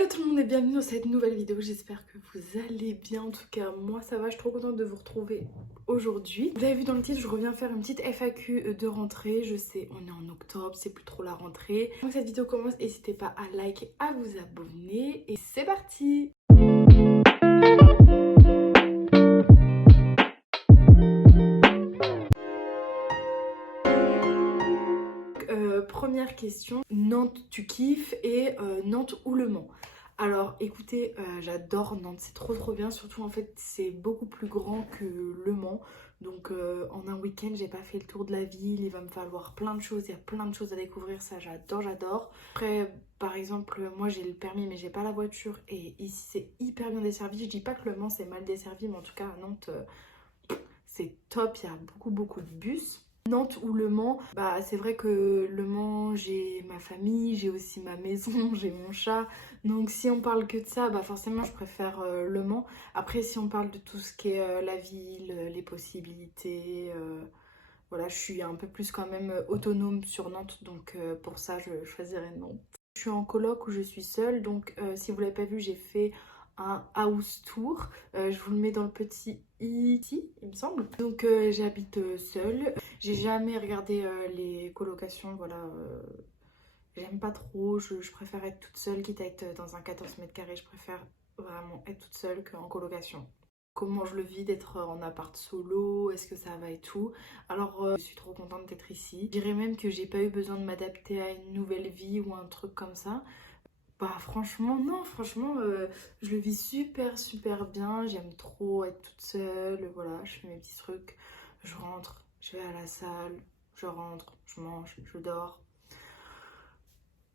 Hello tout le monde et bienvenue dans cette nouvelle vidéo, j'espère que vous allez bien, en tout cas moi ça va, je suis trop contente de vous retrouver aujourd'hui. Vous avez vu dans le titre, je reviens faire une petite FAQ de rentrée, je sais on est en octobre, c'est plus trop la rentrée. Avant que cette vidéo commence, n'hésitez pas à liker, à vous abonner et c'est parti. Première question, Nantes tu kiffes et Nantes ou Le Mans? Alors écoutez, j'adore Nantes, c'est trop bien, surtout en fait c'est beaucoup plus grand que Le Mans. Donc en un week-end j'ai pas fait le tour de la ville, il va me falloir plein de choses, il y a plein de choses à découvrir, ça j'adore. Après par exemple moi j'ai le permis mais j'ai pas la voiture et ici c'est hyper bien desservi. Je dis pas que Le Mans c'est mal desservi mais en tout cas à Nantes c'est top, il y a beaucoup de bus. Nantes ou Le Mans, bah c'est vrai que Le Mans j'ai ma famille, j'ai aussi ma maison, j'ai mon chat, donc si on parle que de ça, bah forcément je préfère Le Mans. Après si on parle de tout ce qui est la ville, les possibilités, voilà je suis un peu plus quand même autonome sur Nantes, donc pour ça je choisirais Nantes. Je suis en coloc où je suis seule, donc si vous l'avez pas vu j'ai fait un house tour, je vous le mets dans le petit ici il me semble. Donc j'habite seule, j'ai jamais regardé les colocations, voilà, j'aime pas trop, je préfère être toute seule, quitte à être dans un 14 mètres carrés, je préfère vraiment être toute seule qu'en colocation. Comment je le vis d'être en appart solo, est-ce que ça va et tout. Alors je suis trop contente d'être ici. Je dirais même que j'ai pas eu besoin de m'adapter à une nouvelle vie ou un truc comme ça. Bah franchement non, franchement je le vis super bien, j'aime trop être toute seule, voilà, je fais mes petits trucs, je rentre, je vais à la salle, je rentre, je mange, je dors.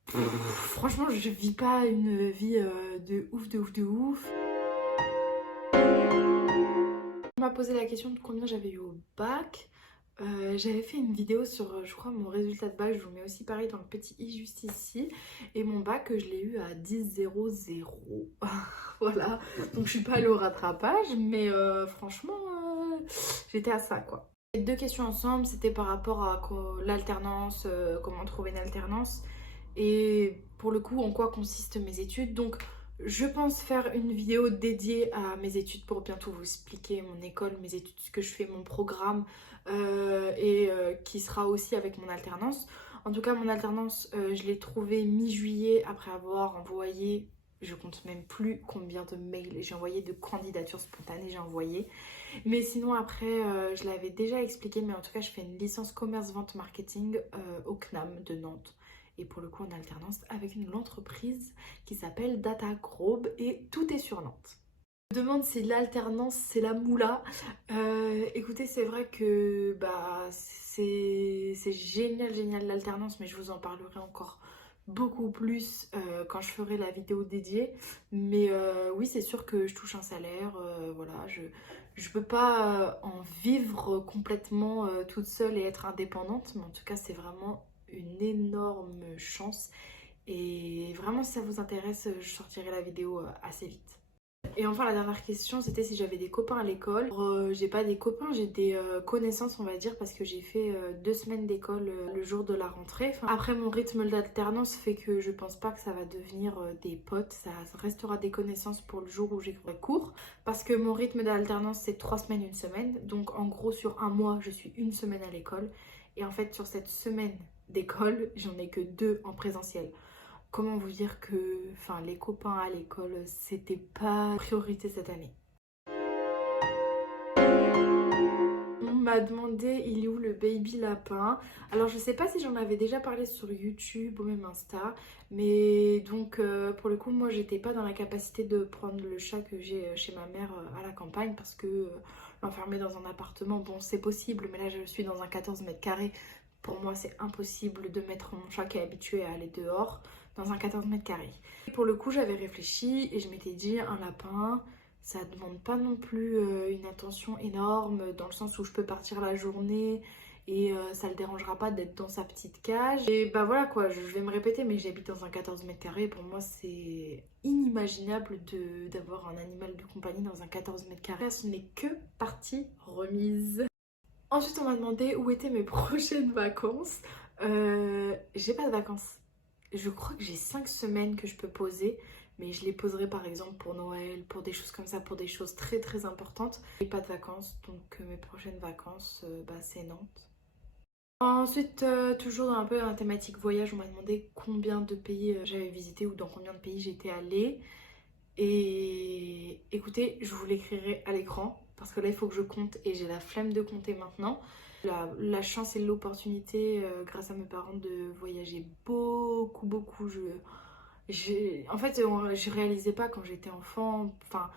Franchement je vis pas une vie de ouf. On m'a posé la question de combien j'avais eu au bac. J'avais fait une vidéo sur, je crois, mon résultat de bac. Je vous mets aussi pareil dans le petit i juste ici. Et mon bac, je l'ai eu à 10,00. Voilà. Donc je suis pas allée au rattrapage, mais franchement, j'étais à ça quoi. Les deux questions ensemble, c'était par rapport à l'alternance, comment trouver une alternance. Et pour le coup, en quoi consistent mes études. Donc je pense faire une vidéo dédiée à mes études pour bientôt vous expliquer mon école, mes études, ce que je fais, mon programme et qui sera aussi avec mon alternance. En tout cas, mon alternance, je l'ai trouvée mi-juillet après avoir envoyé, je compte même plus combien de mails j'ai envoyé, de candidatures spontanées j'ai envoyé. Mais sinon après, je l'avais déjà expliqué, mais en tout cas, je fais une licence commerce-vente marketing au CNAM de Nantes. Et pour le coup en alternance avec une entreprise qui s'appelle Datagrobe et tout est sur Nantes. Je me demande si l'alternance c'est la moula. Écoutez c'est vrai que bah, c'est génial l'alternance, mais je vous en parlerai encore beaucoup plus quand je ferai la vidéo dédiée. Mais oui c'est sûr que je touche un salaire, voilà, je peux pas en vivre complètement toute seule et être indépendante, mais en tout cas c'est vraiment une énorme chance et vraiment si ça vous intéresse je sortirai la vidéo assez vite. Et enfin la dernière question c'était si j'avais des copains à l'école. J'ai pas des copains, j'ai des connaissances on va dire, parce que j'ai fait 2 semaines d'école le jour de la rentrée. Enfin, après mon rythme d'alternance fait que je pense pas que ça va devenir des potes, ça restera des connaissances pour le jour où j'ai cours. Parce que mon rythme d'alternance c'est 3 semaines, une semaine. Donc en gros sur un mois je suis une semaine à l'école. Et en fait sur cette semaine d'école j'en ai que 2 en présentiel. Comment vous dire que enfin, les copains à l'école, c'était pas priorité cette année. On m'a demandé il est où le baby lapin. Alors je sais pas si j'en avais déjà parlé sur YouTube ou même Insta, mais donc pour le coup moi j'étais pas dans la capacité de prendre le chat que j'ai chez ma mère à la campagne, parce que l'enfermer dans un appartement, bon c'est possible, mais là je suis dans un 14 mètres carrés. Pour moi c'est impossible de mettre mon chat qui est habitué à aller dehors dans un 14 mètres carrés. Pour le coup j'avais réfléchi et je m'étais dit un lapin, ça demande pas non plus une attention énorme, dans le sens où je peux partir la journée et ça le dérangera pas d'être dans sa petite cage. Et bah voilà quoi, je vais me répéter, mais j'habite dans un 14 mètres carrés. Pour moi c'est inimaginable d'avoir un animal de compagnie dans un 14 mètres carrés. Ce n'est que partie remise. Ensuite on m'a demandé où étaient mes prochaines vacances. J'ai pas de vacances. Je crois que j'ai 5 semaines que je peux poser, mais je les poserai par exemple pour Noël, pour des choses comme ça, pour des choses très très importantes. Et pas de vacances, donc mes prochaines vacances, c'est Nantes. Ensuite, toujours un peu dans la thématique voyage, on m'a demandé combien de pays j'avais visité ou dans combien de pays j'étais allée. Et écoutez, je vous l'écrirai à l'écran parce que là il faut que je compte et j'ai la flemme de compter maintenant. La chance et l'opportunité grâce à mes parents de voyager beaucoup beaucoup. En fait je réalisais pas quand j'étais enfant, enfin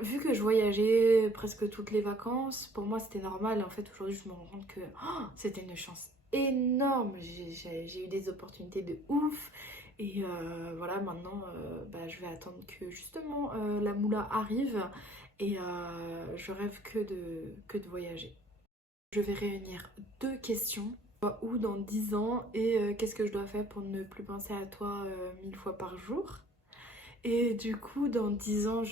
vu que je voyageais presque toutes les vacances, pour moi c'était normal et en fait aujourd'hui je me rends compte que c'était une chance énorme. J'ai eu des opportunités de ouf et voilà maintenant je vais attendre que justement la moula arrive et je rêve que de voyager. Je vais réunir deux questions. Où dans 10 ans et qu'est-ce que je dois faire pour ne plus penser à toi 1000 fois par jour? Et du coup, dans 10 ans,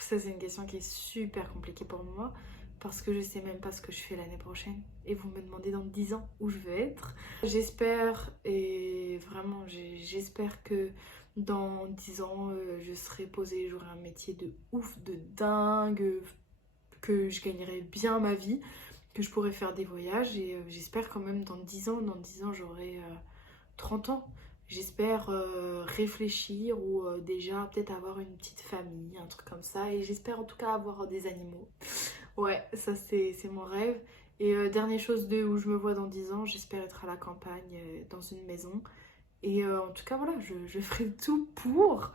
ça c'est une question qui est super compliquée pour moi parce que je sais même pas ce que je fais l'année prochaine. Et vous me demandez dans 10 ans où je vais être. J'espère, et vraiment j'espère que dans 10 ans, je serai posée, j'aurai un métier de ouf, de dingue, que je gagnerai bien ma vie, que je pourrai faire des voyages et j'espère quand même dans 10 ans j'aurai 30 ans. J'espère réfléchir ou déjà peut-être avoir une petite famille, un truc comme ça. Et j'espère en tout cas avoir des animaux. Ouais, ça c'est mon rêve. Et dernière chose de où je me vois dans 10 ans, j'espère être à la campagne, dans une maison. Et en tout cas voilà, je ferai tout pour.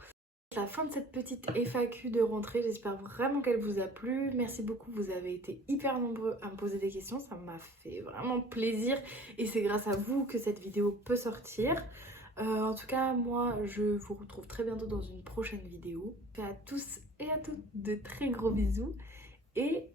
C'est la fin de cette petite FAQ de rentrée, j'espère vraiment qu'elle vous a plu. Merci beaucoup, vous avez été hyper nombreux à me poser des questions, ça m'a fait vraiment plaisir et c'est grâce à vous que cette vidéo peut sortir. En tout cas, moi je vous retrouve très bientôt dans une prochaine vidéo. Je fais à tous et à toutes de très gros bisous et